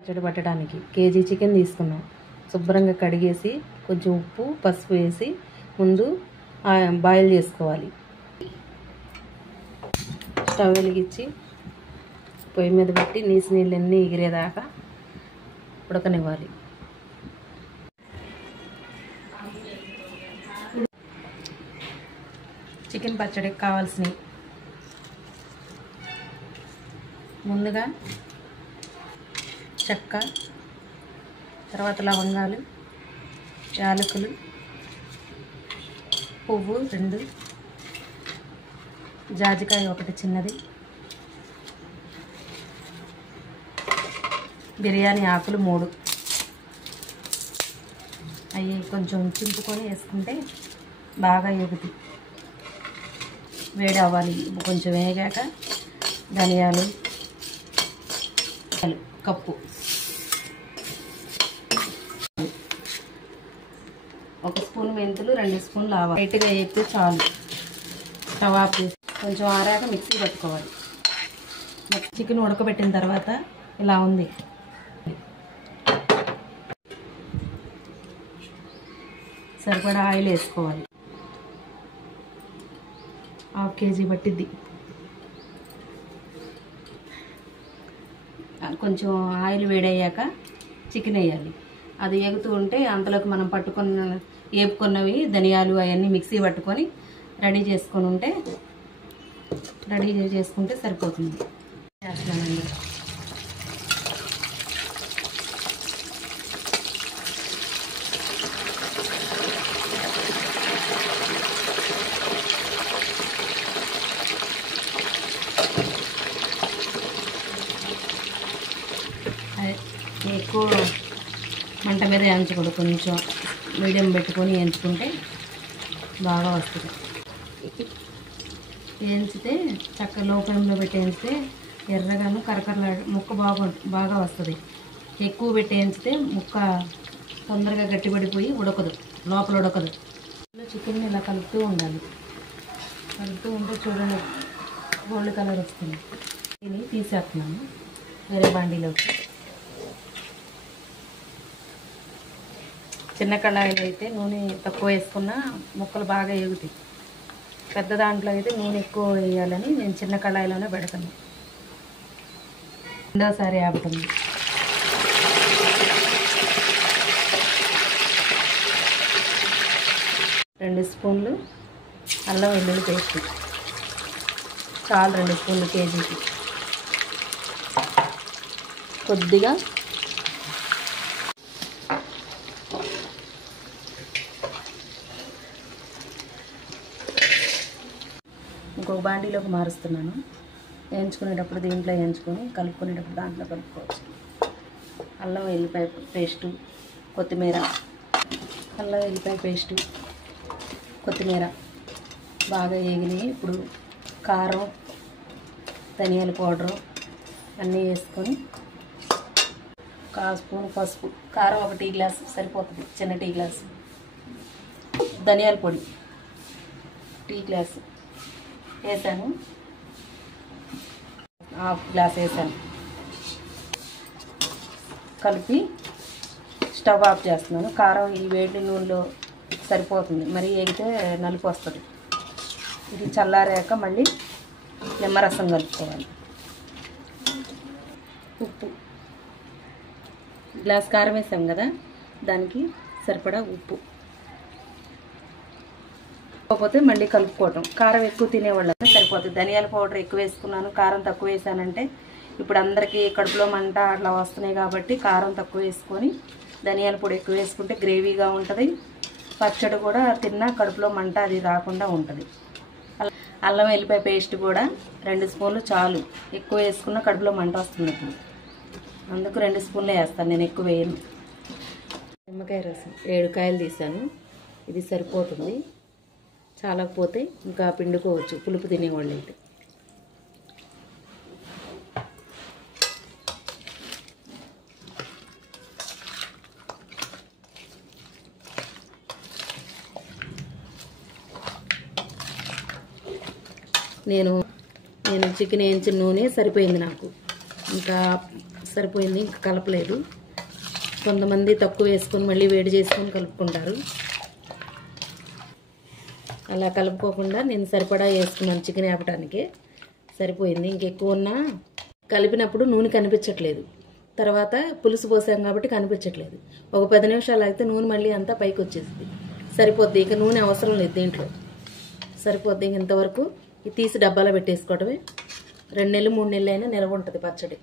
పచ్చడి పట్టడానికి KG chicken తీసుకున్నాం. శుభ్రంగా కడిగేసి కొంచెం ఉప్పు పసుపు వేసి ముందు బాయిల్ చేసుకోవాలి. స్టవ్ వెలిగించి పొయ్యి మీద పెట్టి నీళ్ళన్నీ ఎగిరేదాకా ఉడకనివ్వాలి. చికెన్ పచ్చడికి కావాల్సినవి ముందుగా చెక్క, తర్వాత లవంగాలు, యాలకులు, పువ్వు 2, జాజికాయ 1 చిన్నది, బిర్యానీ ఆకులు 3 అవి కొంచెం చింపుకొని వేసుకుంటే బాగా ఎగుతాయి. వేడి అవ్వాలి. కొంచెం వేగాక ధనియాలు కప్పు, 1 స్పూన్ మెంతులు, 2 స్పూన్లు ఆవాలు లైట్గా వేస్తే చాలు. స్టవ్ ఆఫ్ చేసి కొంచెం ఆరాక మిక్సీ పట్టుకోవాలి. చికెన్ ఉడకబెట్టిన తర్వాత ఇలా ఉంది. సరిపడా ఆయిల్ వేసుకోవాలి. 1/2 కేజీ పట్టిద్ది. కొంచెం ఆయిల్ వేడయ్యాక చికెన్ వేయాలి. అది ఎగుతూ ఉంటే అంతలోకి మనం వేపుకున్నవి ధనియాలు అవన్నీ మిక్సీ పట్టుకొని రెడీ చేసుకుంటే సరిపోతుంది. చేస్తున్నానండి. ఎక్కువ మంట మీద వేయించకూడదు, కొంచెం మీడియం పెట్టుకొని వేయించుకుంటే బాగా వస్తుంది. వేయించితే చక్కగా లో ఫ్లేమ్లో పెట్టి వేయించితే ఎర్రగాను ముక్క బాగా వస్తుంది. ఎక్కువ పెట్టి వేయించితే ముక్క తొందరగా గట్టిపడిపోయి ఉడకదు, లోపల ఉడకదు. చికెన్ ఇలా కలుపుతూ ఉండాలి. కలుపుతూ ఉంటే చూడండి గోల్డ్ కలర్ వస్తుంది. ఇది తీసేస్తున్నాను వేరే బాండీలోకి. చిన్న కళాయిలో అయితే నూనె తక్కువ వేసుకున్నా ముక్కలు బాగా ఎగుతాయి. పెద్ద దాంట్లో అయితే నూనె ఎక్కువ వేయాలని నేను చిన్న కళాయిలోనే పెడతాను. రెండోసారి ఆపుతుంది. రెండు స్పూన్లు అల్లం వెల్లుల్లి పేస్ట్ చాలు. 2 స్పూన్లు కేజీకి. కొద్దిగా ఇంకొక బాండీలోకి మారుస్తున్నాను. వేయించుకునేటప్పుడు దీంట్లో వేయించుకొని కలుపుకునేటప్పుడు దాంట్లో కలుపుకోవచ్చు. అల్లం వెల్లిపాయ పేస్టు, కొత్తిమీర, అల్లం వెల్లిపాయ పేస్టు, కొత్తిమీర బాగా వేగినాయి. ఇప్పుడు కారం, ధనియాల పౌడరు అన్నీ వేసుకొని 1 స్పూన్ పసుపు, కారం 1 టీ గ్లాసు సరిపోతుంది, చిన్న టీ గ్లాసు, ధనియాల పొడి 1 టీ గ్లాసు వేసాను, 1/2 గ్లాస్ వేసాను. కలిపి స్టవ్ ఆఫ్ చేస్తున్నాను. కారం ఈ వేడి నూనెలో సరిపోతుంది, మరి వేగితే నలుపు వస్తుంది. ఇది చల్లారాక మళ్ళీ నిమ్మరసం కలుపుకోవాలి. ఉప్పు, గ్లాస్ కారం వేసాం కదా, దానికి సరిపడా ఉప్పు. కాకపోతే మళ్ళీ కలుపుకోవటం. కారం ఎక్కువ తినేవాళ్ళకి సరిపోతుంది. ధనియాల పౌడర్ ఎక్కువ వేసుకున్నాను, కారం తక్కువ వేసానంటే ఇప్పుడు అందరికీ కడుపులో మంట అట్లా వస్తున్నాయి కాబట్టి కారం తక్కువ వేసుకొని ధనియాల పొడి ఎక్కువ వేసుకుంటే గ్రేవీగా ఉంటుంది. పచ్చడి కూడా తిన్నా కడుపులో మంట అది రాకుండా ఉంటుంది. అల్లం వెల్లిపాయ పేస్ట్ కూడా 2 స్పూన్లు చాలు. ఎక్కువ వేసుకున్న కడుపులో మంట వస్తుంది. అందుకు 2 స్పూన్లే వేస్తాను, నేను ఎక్కువ వేయను. నిమ్మకాయ రసం 7 కాయలు తీసాను. ఇది సరిపోతుంది. చాలకపోతే ఇంకా పిండుకోవచ్చు పులుపు తినేవాళ్ళు అయితే. నేను చికెన్ వేయించిన నూనె సరిపోయింది నాకు. ఇంకా సరిపోయింది, ఇంకా కలపలేదు. కొంతమంది తక్కువ వేసుకొని మళ్ళీ వేడి చేసుకొని కలుపుకుంటారు. అలా కలుపుకోకుండా నేను సరిపడా వేసుకున్నాను. చికెన్ వేపటానికి సరిపోయింది. ఇంకెక్కువ ఉన్నా కలిపినప్పుడు నూనె కనిపించట్లేదు. తర్వాత పులుసు పోసాం కాబట్టి కనిపించట్లేదు. ఒక 10 నిమిషాలు అయితే నూనె మళ్ళీ అంతా పైకి వచ్చేసింది. సరిపోద్ది. ఇక నూనె అవసరం లేదు దీంట్లో. సరిపోద్ది. ఇంతవరకు ఇది తీసి డబ్బాలో పెట్టేసుకోవడమే. 2 నెలలు 3 నెలలు అయినా నిల్వ ఉంటుంది పచ్చడి.